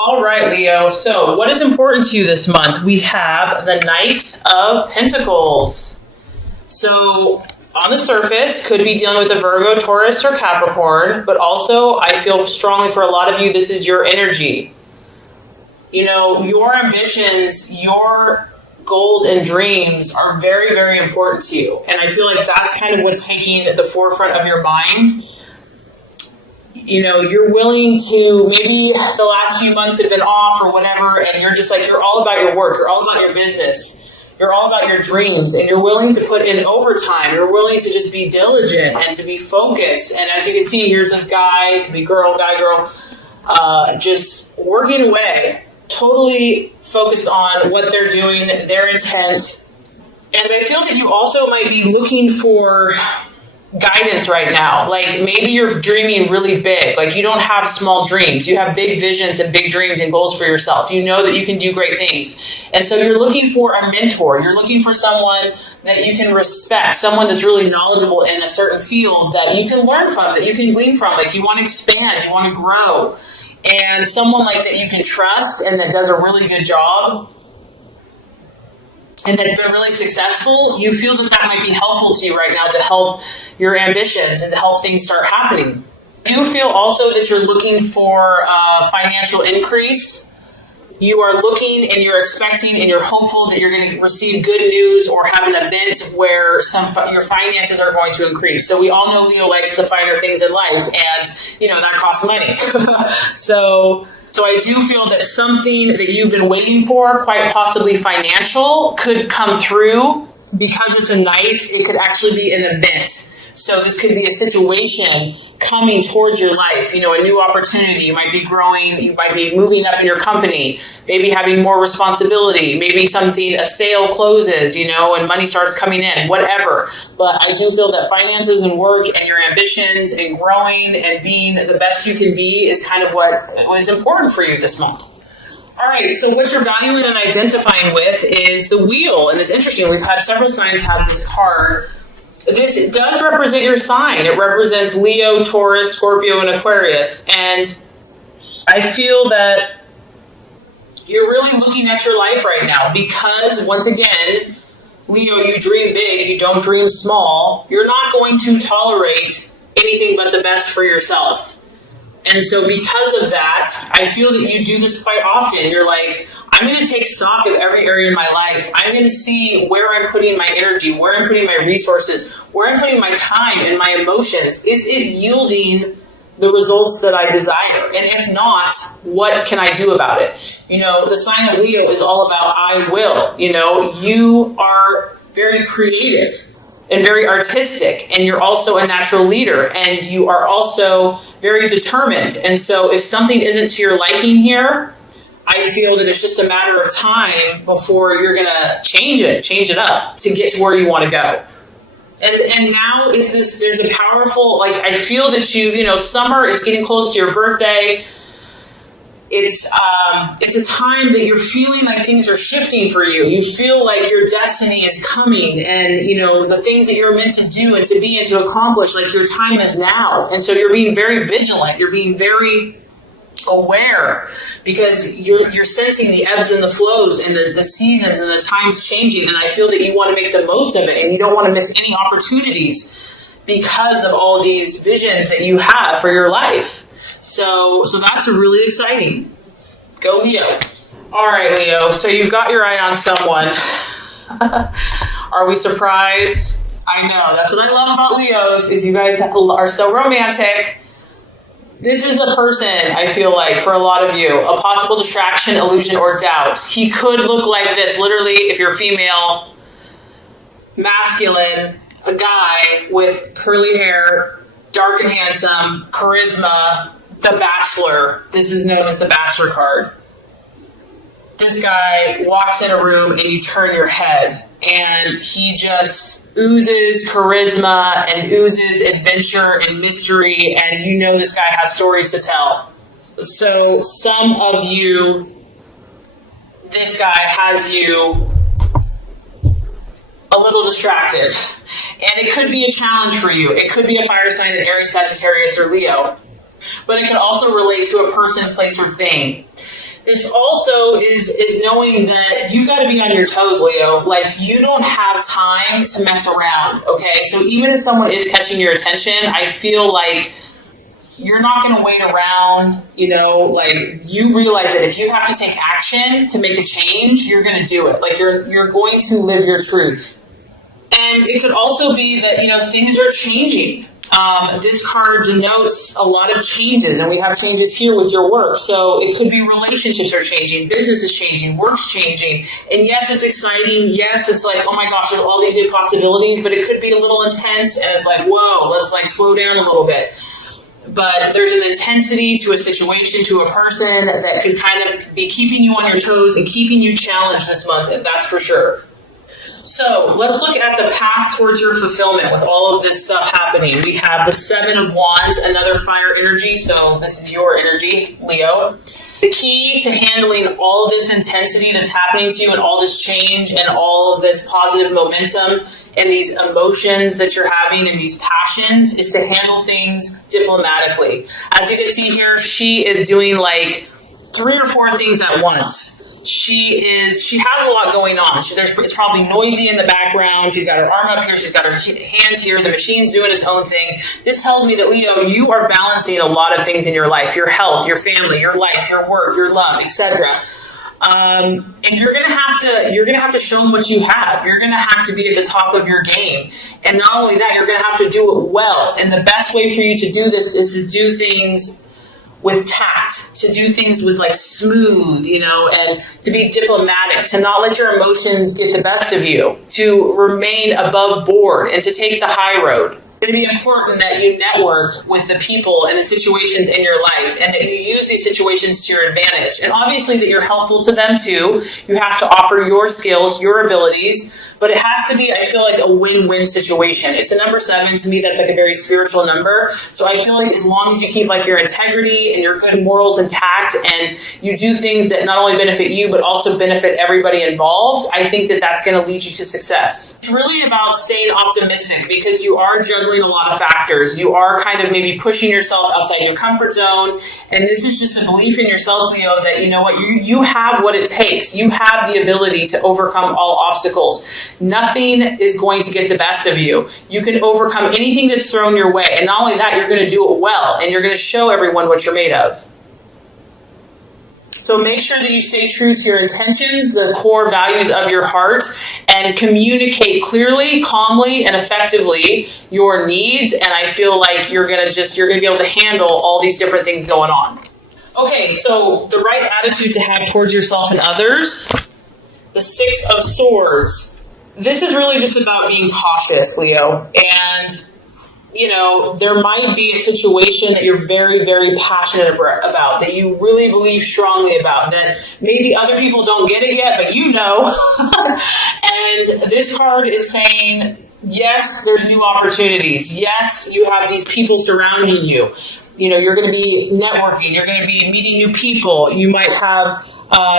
All right, Leo. So, what is important to you this month? We have the Knight of Pentacles. So, on the surface, could be dealing with a Virgo, Taurus, or Capricorn, but also I feel strongly for a lot of you, this is your energy. You know, your ambitions, your goals and dreams are very, very important to you. And I feel like that's kind of what's taking the forefront of your mind. You know, you're willing to, maybe the last few months have been off or whatever, and you're just like, you're all about your work, you're all about your business. You're all about your dreams, and you're willing to put in overtime. You're willing to just be diligent and to be focused. And as you can see, here's this guy, it could be girl, guy, girl, just working away, totally focused on what they're doing, their intent. And I feel that you also might be looking for guidance right now. Like maybe you're dreaming really big. Like you don't have small dreams. You have big visions and big dreams and goals for yourself. You know that you can do great things. And so you're looking for a mentor. You're looking for someone that you can respect, someone that's really knowledgeable in a certain field that you can learn from, that you can glean from. Like you want to expand, you want to grow. And someone like that you can trust and that does a really good job and that's been really successful, you feel that that might be helpful to you right now to help your ambitions and to help things start happening. Do you feel also that you're looking for financial increase? You are looking and you're expecting and you're hopeful that you're going to receive good news or have an event where your finances are going to increase. So we all know Leo likes the finer things in life, and you know that costs money. So I do feel that something that you've been waiting for, quite possibly financial, could come through. Because it's a Knight, it could actually be an event. So this could be a situation coming towards your life, you know, a new opportunity. You might be growing, you might be moving up in your company, maybe having more responsibility, maybe a sale closes, you know, and money starts coming in, whatever. But I do feel that finances and work and your ambitions and growing and being the best you can be is kind of what was important for you this month. All right, so what you're valuing and identifying with is the wheel. And it's interesting, we've had several signs have this card. This does represent your sign. It represents Leo, Taurus, Scorpio, and Aquarius. And I feel that you're really looking at your life right now because, once again, Leo, you dream big, you don't dream small. You're not going to tolerate anything but the best for yourself. And so because of that, I feel that you do this quite often. You're like, I'm going to take stock of every area in my life. I'm going to see where I'm putting my energy, where I'm putting my resources, where I'm putting my time and my emotions. Is it yielding the results that I desire? And if not, what can I do about it? You know, the sign of Leo is all about I will. You know, you are very creative and very artistic, and you're also a natural leader, and you are also very determined. And so if something isn't to your liking here, I feel that it's just a matter of time before you're going to change it up to get to where you want to go. And now there's a powerful, like, I feel that you know, summer is getting close to your birthday. It's a time that you're feeling like things are shifting for you. You feel like your destiny is coming, and you know the things that you're meant to do and to be and to accomplish. Like your time is now, and so you're being very vigilant. You're being very aware because you're sensing the ebbs and the flows and the seasons and the times changing. And I feel that you want to make the most of it, and you don't want to miss any opportunities because of all these visions that you have for your life. So that's really exciting. Go Leo. All right, Leo. So you've got your eye on someone. Are we surprised? I know. That's what I love about Leos is you guys are so romantic. This is a person, I feel like, for a lot of you, a possible distraction, illusion, or doubt. He could look like this. Literally, if you're female, masculine, a guy with curly hair, dark and handsome, charisma, the Bachelor. This is known as the Bachelor card. This guy walks in a room and you turn your head and he just oozes charisma and oozes adventure and mystery, and you know this guy has stories to tell. So some of you, this guy has you a little distracted, and it could be a challenge for you. It could be a fire sign in Aries, Sagittarius, or Leo. But it can also relate to a person, place, or thing. This also is knowing that you got to be on your toes, Leo. Like, you don't have time to mess around, okay? So even if someone is catching your attention, I feel like you're not going to wait around, like, you realize that if you have to take action to make a change, you're going to do it. Like, you're going to live your truth. And it could also be that, things are changing. This card denotes a lot of changes, and we have changes here with your work. So it could be relationships are changing, business is changing, work's changing. And yes, it's exciting. Yes, it's like, oh my gosh, there's all these new possibilities, but it could be a little intense, and it's like, whoa, let's like slow down a little bit. But there's an intensity to a situation, to a person that could kind of be keeping you on your toes and keeping you challenged this month, and that's for sure. So let's look at the path towards your fulfillment with all of this stuff happening. We have the Seven of Wands, another fire energy. So this is your energy, Leo. The key to handling all of this intensity that's happening to you and all this change and all of this positive momentum and these emotions that you're having and these passions is to handle things diplomatically. As you can see here, she is doing like 3 or 4 things at once. She has a lot going on. It's probably noisy in the background. She's got her arm up here. She's got her hand here. The machine's doing its own thing. This tells me that, Leo, you are balancing a lot of things in your life, your health, your family, your life, your work, your love, etc. And you're gonna have to show them what you have. You're gonna have to be at the top of your game. And not only that, you're gonna have to do it well. And the best way for you to do this is to do things with tact, to do things with like smooth, and to be diplomatic, to not let your emotions get the best of you, to remain above board and to take the high road. It's going to be important that you network with the people and the situations in your life and that you use these situations to your advantage. And obviously that you're helpful to them too. You have to offer your skills, your abilities, but it has to be, I feel like, a win-win situation. It's a number 7. To me, that's like a very spiritual number. So I feel like as long as you keep like your integrity and your good morals intact and you do things that not only benefit you, but also benefit everybody involved, I think that that's going to lead you to success. It's really about staying optimistic because you are juggling a lot of factors. You are kind of maybe pushing yourself outside your comfort zone. And this is just a belief in yourself, Leo, that you have what it takes. You have the ability to overcome all obstacles. Nothing is going to get the best of you. You can overcome anything that's thrown your way. And not only that, you're going to do it well. And you're going to show everyone what you're made of. So make sure that you stay true to your intentions, the core values of your heart, and communicate clearly, calmly, and effectively your needs. And I feel like you're going to be able to handle all these different things going on. Okay, so the right attitude to have towards yourself and others, the 6 of Swords. This is really just about being cautious, Leo. And there might be a situation that you're very, very passionate about, that you really believe strongly about, that maybe other people don't get it yet, but And this card is saying, yes, there's new opportunities. Yes, you have these people surrounding you. You're going to be networking. You're going to be meeting new people. You might have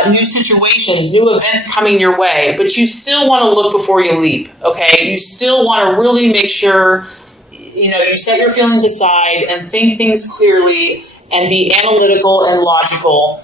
new situations, new events coming your way, but you still want to look before you leap, okay? You still want to really make sure you set your feelings aside and think things clearly and be analytical and logical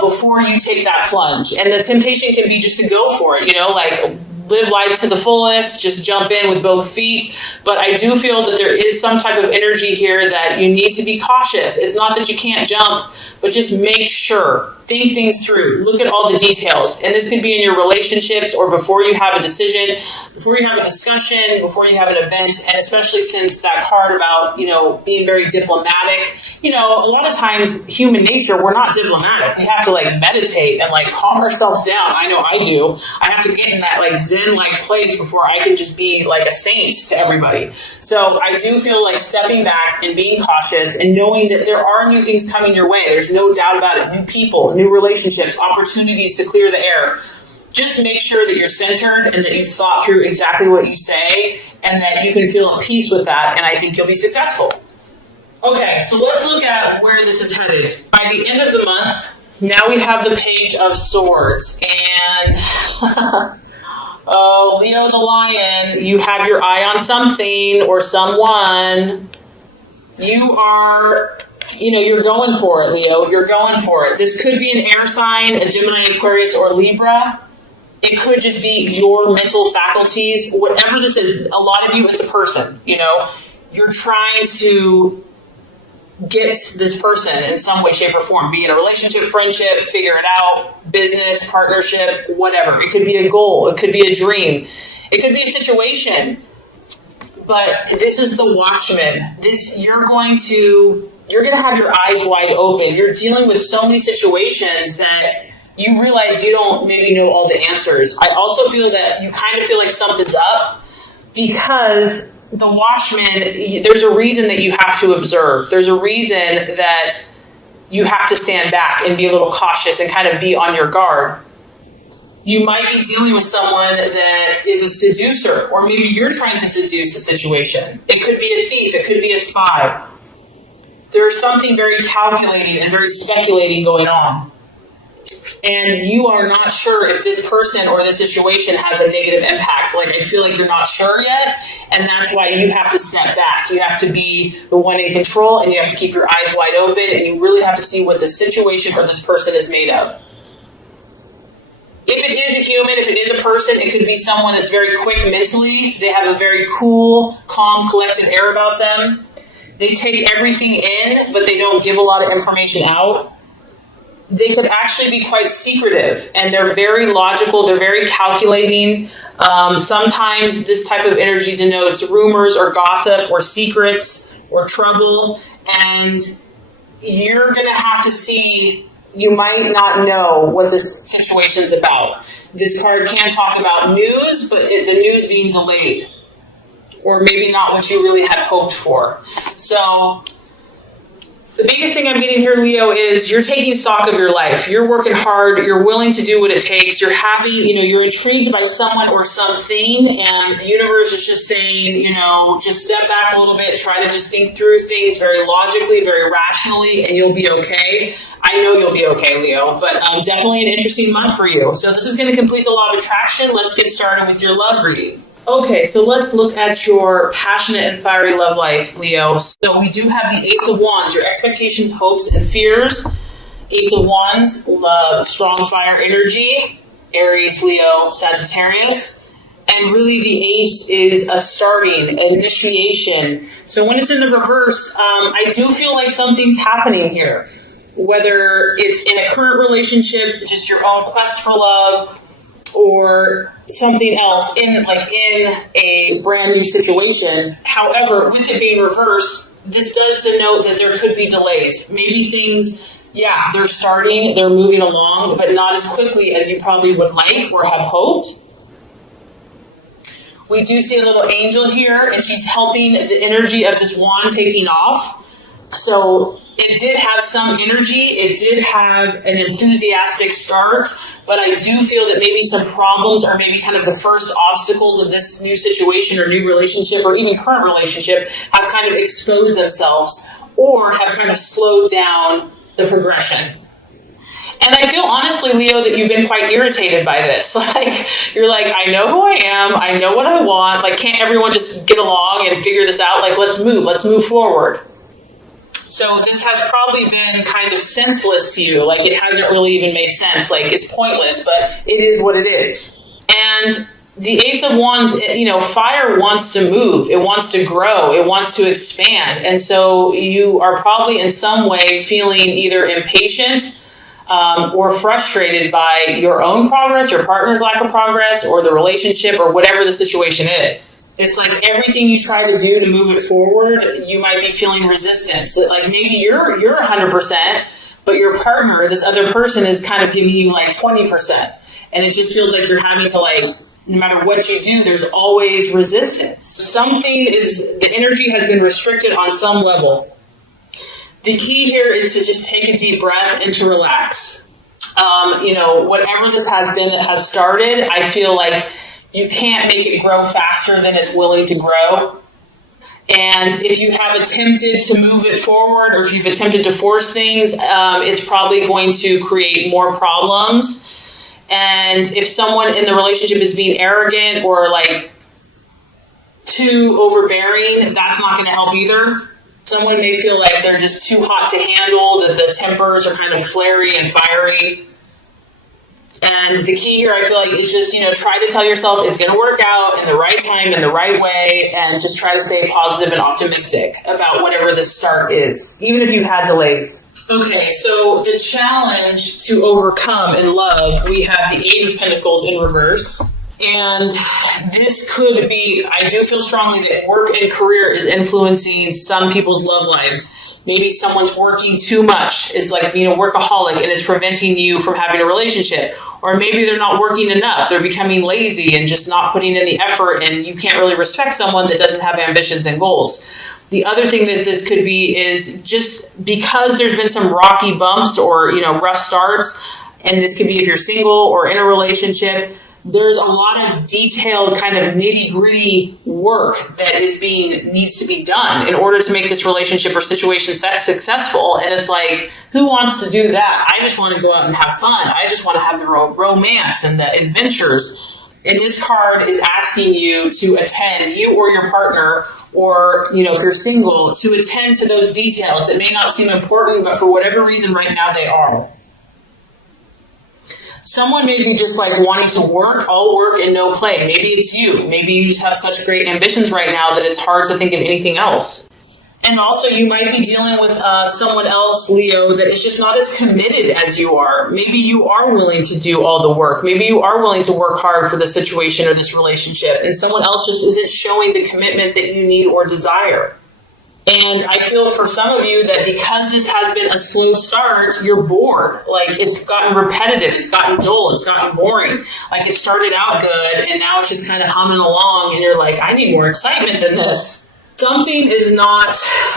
before you take that plunge. And the temptation can be just to go for it, like live life to the fullest, just jump in with both feet. But I do feel that there is some type of energy here that you need to be cautious. It's not that you can't jump, but just make sure. Think things through. Look at all the details. And this could be in your relationships or before you have a decision, before you have a discussion, before you have an event. And especially since that card about, being very diplomatic, a lot of times human nature, we're not diplomatic. We have to meditate and calm ourselves down. I know I do. I have to get in that Zen-like place before I can just be a saint to everybody. So I do feel like stepping back and being cautious and knowing that there are new things coming your way. There's no doubt about it. New people, new relationships, opportunities to clear the air. Just make sure that you're centered and that you've thought through exactly what you say and that you can feel at peace with that, and I think you'll be successful. Okay, so let's look at where this is headed. By the end of the month, now we have the Page of Swords, and oh, Leo the Lion, you have your eye on something or someone. You are you're going for it, Leo. You're going for it. This could be an air sign, a Gemini, Aquarius, or Libra. It could just be your mental faculties. Whatever this is, a lot of you, it's a person, You're trying to get this person in some way, shape, or form. Be it a relationship, friendship, figure it out, business, partnership, whatever. It could be a goal. It could be a dream. It could be a situation. But this is the Watchman. You're going to have your eyes wide open. You're dealing with so many situations that you realize you don't maybe know all the answers. I also feel that you kind of feel like something's up because the Watchman, there's a reason that you have to observe. There's a reason that you have to stand back and be a little cautious and kind of be on your guard. You might be dealing with someone that is a seducer, or maybe you're trying to seduce a situation. It could be a thief. It could be a spy. There's something very calculating and very speculating going on. And you are not sure if this person or this situation has a negative impact. Like, I feel like you're not sure yet, and that's why you have to step back. You have to be the one in control, and you have to keep your eyes wide open, and you really have to see what the situation or this person is made of. If it is a human, if it is a person, it could be someone that's very quick mentally. They have a very cool, calm, collected air about them. They take everything in, but they don't give a lot of information out. They could actually be quite secretive, and they're very logical. They're very calculating. Sometimes this type of energy denotes rumors or gossip or secrets or trouble, and you're going to have to see. You might not know what this situation's about. This card can talk about news, but the news being delayed, or maybe not what you really had hoped for. So the biggest thing I'm getting here, Leo, is you're taking stock of your life. You're working hard. You're willing to do what it takes. You're happy. You're intrigued by someone or something, and the universe is just saying, just step back a little bit. Try to just think through things very logically, very rationally, and you'll be okay. I know you'll be okay, Leo, but definitely an interesting month for you. So this is going to complete the law of attraction. Let's get started with your love reading. Okay, so let's look at your passionate and fiery love life, Leo. So we do have the Ace of Wands, your expectations, hopes, and fears. Ace of Wands, love, strong fire energy, Aries, Leo, Sagittarius. And really the Ace is a starting, an initiation. So when it's in the reverse, I do feel like something's happening here. Whether it's in a current relationship, just your own quest for love, or something else in a brand new situation. However, with it being reversed, this does denote that there could be delays. Maybe things, they're starting, they're moving along, but not as quickly as you probably would like or have hoped. We do see a little angel here, and she's helping the energy of this wand taking off. So it did have some energy. It did have an enthusiastic start, but I do feel that maybe some problems or maybe kind of the first obstacles of this new situation or new relationship or even current relationship have kind of exposed themselves or have kind of slowed down the progression. And I feel honestly, Leo, that you've been quite irritated by this. You're like, I know who I am. I know what I want. Can't everyone just get along and figure this out? Let's move forward. So this has probably been kind of senseless to you. It hasn't really even made sense. It's pointless, but it is what it is. And the Ace of Wands, fire wants to move. It wants to grow. It wants to expand. And so you are probably in some way feeling either impatient or frustrated by your own progress, your partner's lack of progress, or the relationship, or whatever the situation is. It's like everything you try to do to move it forward, you might be feeling resistance. Maybe you're 100%, but your partner, this other person, is kind of giving you 20%. And it just feels like you're having to no matter what you do, there's always resistance. The energy has been restricted on some level. The key here is to just take a deep breath and to relax. Whatever this has been that has started, I feel like you can't make it grow faster than it's willing to grow. And if you have attempted to move it forward, or if you've attempted to force things, it's probably going to create more problems. And if someone in the relationship is being arrogant or too overbearing, that's not going to help either. Someone may feel like they're just too hot to handle, that the tempers are kind of flary and fiery. And the key here, I feel like, is just, try to tell yourself it's going to work out in the right time, in the right way, and just try to stay positive and optimistic about whatever the start is, even if you've had delays. Okay, so the challenge to overcome in love, we have the Eight of Pentacles in reverse. And this could be, I do feel strongly that work and career is influencing some people's love lives. Maybe someone's working too much, is like being a workaholic, and it's preventing you from having a relationship. Or maybe they're not working enough. They're becoming lazy and just not putting in the effort, and you can't really respect someone that doesn't have ambitions and goals. The other thing that this could be is just because there's been some rocky bumps or, rough starts, and this could be if you're single or in a relationship, there's a lot of detailed kind of nitty-gritty work that needs to be done in order to make this relationship or situation successful. And it's like, who wants to do that? I just want to go out and have fun. I just want to have the romance and the adventures. And this card is asking you to attend, you or your partner, or, if you're single, to attend to those details that may not seem important, but for whatever reason right now they are. Someone may be just like wanting to work, all work and no play. Maybe it's you. Maybe you just have such great ambitions right now that it's hard to think of anything else. And also you might be dealing with someone else, Leo, that is just not as committed as you are. Maybe you are willing to do all the work. Maybe you are willing to work hard for the situation or this relationship, and someone else just isn't showing the commitment that you need or desire. And I feel for some of you that because this has been a slow start, you're bored. Like, it's gotten repetitive, it's gotten dull, it's gotten boring. Like, it started out good, and now it's just kind of humming along, and you're like, I need more excitement than this. Something is not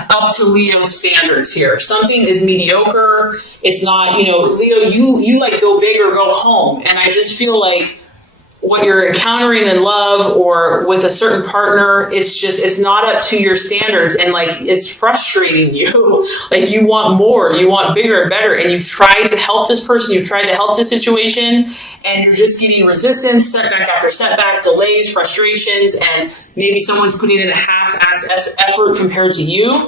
up to Leo's standards here. Something is mediocre. It's not, Leo, you like go big or go home. And I just feel like what you're encountering in love or with a certain partner, it's not up to your standards, and like it's frustrating you. Like, you want more, you want bigger and better, and you've tried to help this person, you've tried to help this situation, and you're just getting resistance, setback after setback, delays, frustrations, and maybe someone's putting in a half-ass effort compared to you.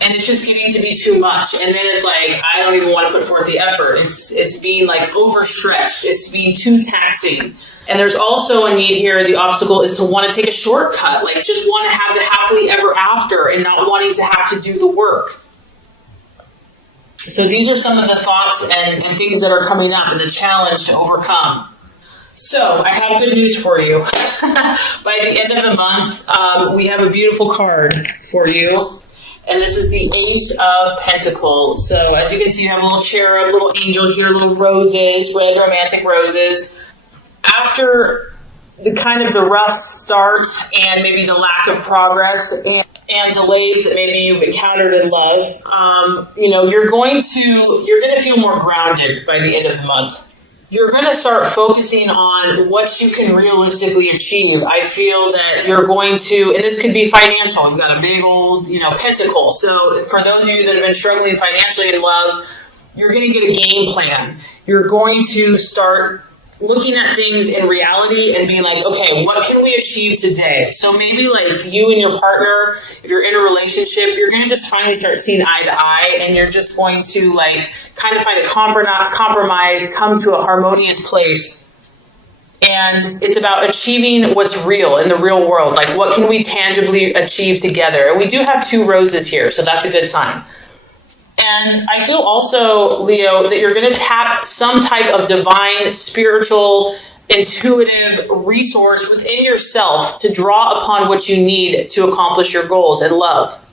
And it's just getting to be too much. And then it's like, I don't even want to put forth the effort. It's being like overstretched. It's being too taxing. And there's also a need here. The obstacle is to want to take a shortcut. Like, just want to have the happily ever after and not wanting to have to do the work. So these are some of the thoughts and things that are coming up and the challenge to overcome. So I have good news for you. By the end of the month, we have a beautiful card for you. And this is the Ace of Pentacles. So as you can see, you have a little cherub, little angel here, little roses, red romantic roses. After the kind of the rough start and maybe the lack of progress and delays that maybe you've encountered in love, you're going to feel more grounded by the end of the month. You're going to start focusing on what you can realistically achieve. I feel that you're going to, and this could be financial. You've got a big old, pentacle. So for those of you that have been struggling financially in love, you're going to get a game plan. You're going to start looking at things in reality and being like, okay, what can we achieve today? So maybe like you and your partner, if you're in a relationship, you're going to just finally start seeing eye to eye, and you're just going to like kind of find a compromise, come to a harmonious place. And it's about achieving what's real in the real world. Like, what can we tangibly achieve together? And we do have 2 roses here, so that's a good sign. And I feel also, Leo, that you're going to tap some type of divine, spiritual, intuitive resource within yourself to draw upon what you need to accomplish your goals in love.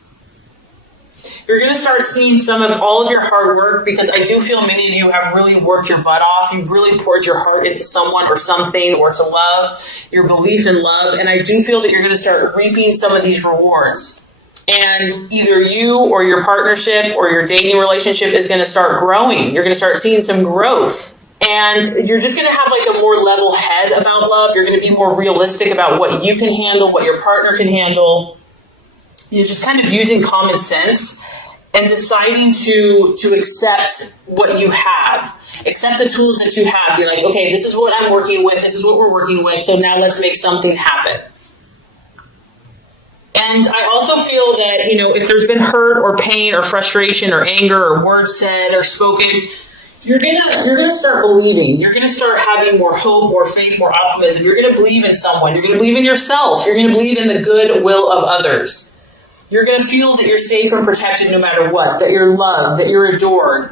You're going to start seeing some of all of your hard work, because I do feel many of you have really worked your butt off. You've really poured your heart into someone or something, or to love, your belief in love. And I do feel that you're going to start reaping some of these rewards. And either you or your partnership or your dating relationship is going to start growing. You're going to start seeing some growth. And you're just going to have like a more level head about love. You're going to be more realistic about what you can handle, what your partner can handle. You're just kind of using common sense and deciding to accept what you have. Accept the tools that you have. Be like, okay, this is what I'm working with. This is what we're working with. So now let's make something happen. And I also feel that, if there's been hurt or pain or frustration or anger or words said or spoken, you're gonna start believing. You're gonna start having more hope, more faith, more optimism. You're gonna believe in someone. You're gonna believe in yourself. You're gonna believe in the good will of others. You're gonna feel that you're safe and protected no matter what, that you're loved, that you're adored.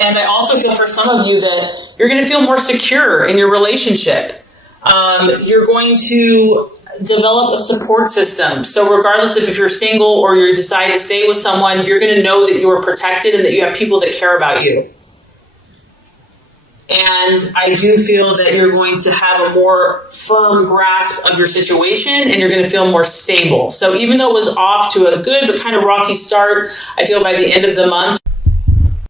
And I also feel for some of you that you're gonna feel more secure in your relationship. You're going to develop a support system. So regardless if you're single or you decide to stay with someone, you're going to know that you are protected and that you have people that care about you. And I do feel that you're going to have a more firm grasp of your situation and you're going to feel more stable. So even though it was off to a good but kind of rocky start, I feel by the end of the month,